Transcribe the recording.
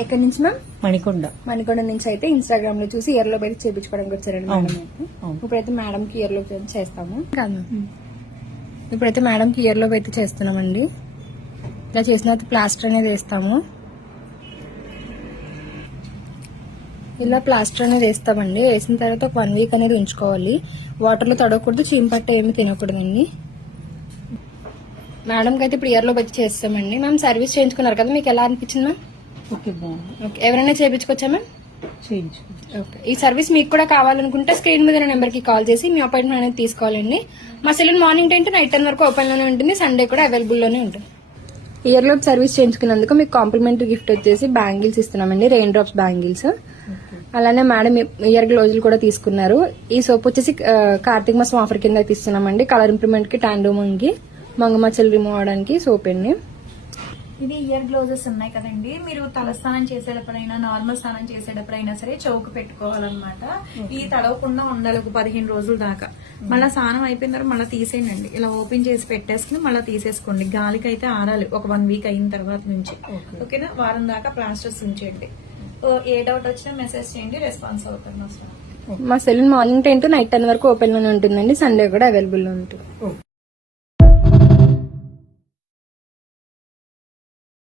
ఎక్కడి నుంచి మ్యామ్? మణికొండ నుంచి అయితే ఇన్స్టాగ్రామ్ లో చూసి ఇయర్ లో పెట్టి చేయించుకోవడానికి వచ్చారండి మేడం. ఇప్పుడైతే మేడం కి ఇయర్ లో చేస్తాము కాదు, ఇప్పుడైతే మేడం కి ఇయర్ లో అయితే చేస్తున్నామండి. ఇలా చేసిన తర్వాత ప్లాస్టర్ అనేది వేస్తాము. ఇలా ప్లాస్టర్ అనేది వేస్తామండి. వేసిన తర్వాత ఒక 1 వీక్ అనేది ఉంచుకోవాలి. వాటర్ లో తడవకూడదు, చీమపట్ట ఏమి తినకూడదండి. మేడం కి అయితే ఇప్పుడు ఇయర్ లో పెట్టి చేస్తామండి. మ్యామ్ సర్వీస్ చేయించుకున్నారు కదా, మీకు ఎలా అనిపించింది మ్యామ్? ఓకే, బాగుంది. ఓకే, ఎవరైనా చేయించుకోవచ్చా మ్యామ్? ఓకే, ఈ సర్వీస్ మీకు కూడా కావాలనుకుంటే స్క్రీన్ మీద నెంబర్ కి కాల్ చేసి మీ అపాయింట్మెంట్ అనేది తీసుకోవాలండి. మా సెలూన్ మార్నింగ్ 10 to నైట్ 10 వరకు ఓపెన్ లోనే ఉంటుంది. సండే కూడా అవైలబుల్ లోనే ఉంటుంది. ఇయర్ లో సర్వీస్ చేయించుకున్నందుకు మీకు కాంప్లిమెంటరీ గిఫ్ట్ వచ్చేసి బ్యాంగిల్స్ ఇస్తున్నామండి, రెయిన్ డ్రాప్స్ బ్యాంగిల్స్. అలానే మేడం ఇయర్ గ్లోజులు కూడా తీసుకున్నారు. ఈ సోప్ వచ్చేసి కార్తీక మాసం ఆఫర్ కింద అయితే ఇస్తున్నామండి. కలర్ ఇంప్రూవ్మెంట్ కి, టాండోమన్ కి, మంగమచ్చలు రిమూవ్ అవడానికి సోప్ అండి. ఇది ఇయర్ గ్లోజెస్ ఉన్నాయి కదండి, మీరు తలస్నానం చేసేటప్పుడైనా నార్మల్ స్నానం చేసేటప్పుడైనా సరే చౌక పెట్టుకోవాలన్నమాట. ఇది తడవకుండా ఉండాలి ఒక 15 రోజుల దాకా. మళ్ళీ స్నానం అయిపోయిన తర్వాత మళ్ళీ తీసేయండి. ఇలా ఓపెన్ చేసి పెట్టేసుకుని మళ్ళీ తీసేసుకోండి. గాలికి అయితే ఆరాలి ఒక 1 వీక్ అయిన తర్వాత నుంచి. ఓకేనా, వారం దాకా ప్లాస్టర్స్ ఉంచేయండి. ఏ డౌట్ వచ్చినా మెసేజ్ చేయండి, రెస్పాన్స్ అవుతాను. మా సెలూన్ మార్నింగ్ 10 to నైట్ 10 వరకు ఓపెన్ లోనే ఉంటుందండి. సండే కూడా అవైలబుల్ లో ఉంటుంది.